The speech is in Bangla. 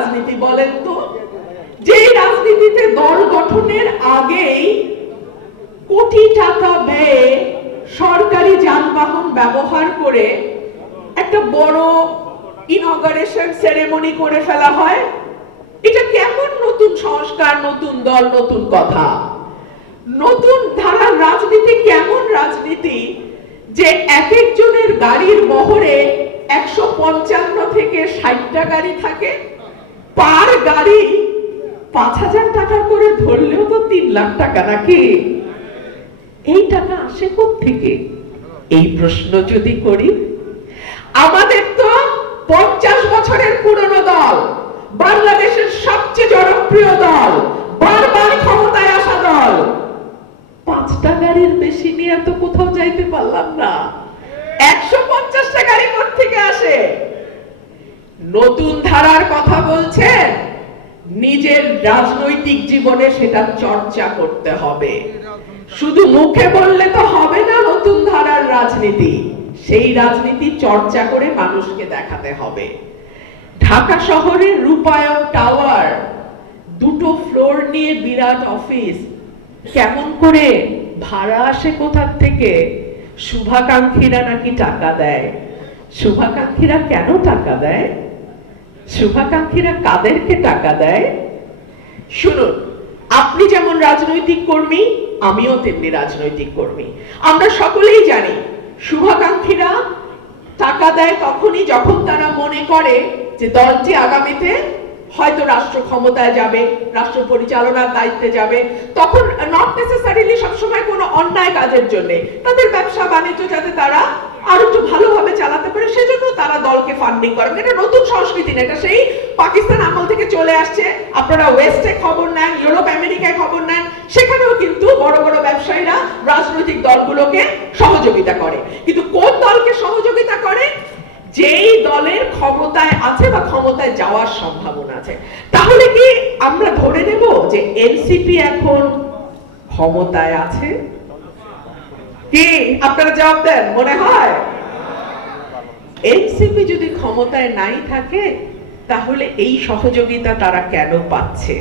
রাজনীতি বলেন তো, যেই রাজনীতিতে দল গঠনের আগেই কোটি টাকা ব্যয়ে সরকারি যানবাহন ব্যবহার করে একটা বড় ইনগারেশন সেরেমনি করে ফেলা হয়। এটা কেমন নতুন সংস্কার, নতুন দল, নতুন কথা? নতুন ধারার রাজনীতি কেমন রাজনীতি যে এক একজনের গাড়ির বহরে একশো পঞ্চান্ন থেকে ষাটটা গাড়ি থাকে? পার গাড়ি পাঁচ হাজার টাকা করে ধরলেও তো তিন লাখ টাকা নাকি? এই টাকা আসে থেকে এই প্রশ্ন যদি করি, আমাদের তো পঞ্চাশ বছরের পুরনো দল, বাংলাদেশের সবচেয়ে জনপ্রিয় দল, বারবার ক্ষমতায় আসা দল। পাঁচটা গাড়ির বেশি নিয়ে তো কোথাও যাইতে পারলাম না। একশো পঞ্চাশটা গাড়ি থেকে আসে নতুন ধারার কথা বলছেন? নিজের রাজনৈতিক জীবনে সেটা চর্চা করতে হবে। শুধু মুখে বললে তো হবে না নতুন ধারার রাজনীতি। সেই রাজনীতি চর্চা করে মানুষকে দেখাতে হবে। ঢাকা শহরের রূপায়ণ টাওয়ার, দুটো ফ্লোর নিয়ে বিরাট অফিস। কেমন করে ভাড়া আসে কোথার থেকে? শুভাকাঙ্ক্ষীরা নাকি টাকা দেয়? শুভাকাঙ্ক্ষীরা কেন টাকা দেয়? শুভাকাঙ্ক্ষীরা কাদেরকে টাকা দেয়? শুনুন, আপনি যেমন রাজনৈতিক কর্মী, আমিও তেমনি রাজনৈতিক কর্মী। আমরা সকলেই জানি, শুভাকাঙ্ক্ষীরা টাকা দেয় তখনই যখন তারা মনে করে যে দলটি আগামীতে হয়তো রাষ্ট্র ক্ষমতায় যাবে, রাষ্ট্র পরিচালনার দায়িত্বে যাবে। তখন নট নেসেসারিলি সবসময় কোনো অন্যায় কাজের জন্য, তাদের ব্যবসা বাণিজ্য যাতে তারা আরও একটু ভালোভাবে চালাতে পারে সেজন্য তারা দলকে ফান্ডিং করে এটা নতুন সংস্কৃতি না, এটা সেই পাকিস্তান আমল থেকে চলে আসছে। আপনারা ওয়েস্টে খবর নেন ইউরোপ আমেরিকায় খবর নেন, সেখানেও কিন্তু বড় বড় ব্যবসায়ীরা রাজনৈতিক দলগুলোকে সহযোগিতা করে। কিন্তু কোন দলকে সহযোগিতা করে? যেই দলের ক্ষমতায় আছে বা ক্ষমতায় যাওয়ার সম্ভাবনা আছে। তাহলে কি আমরা ধরে নেব যে এনসিপি এখন ক্ষমতায় আছে? কি? আপনারা জবাব দেন, মনে হয়? এনসিপি যদি ক্ষমতায় নাই থাকে তাহলে এই সহযোগিতা তারা কেন পাচ্ছে?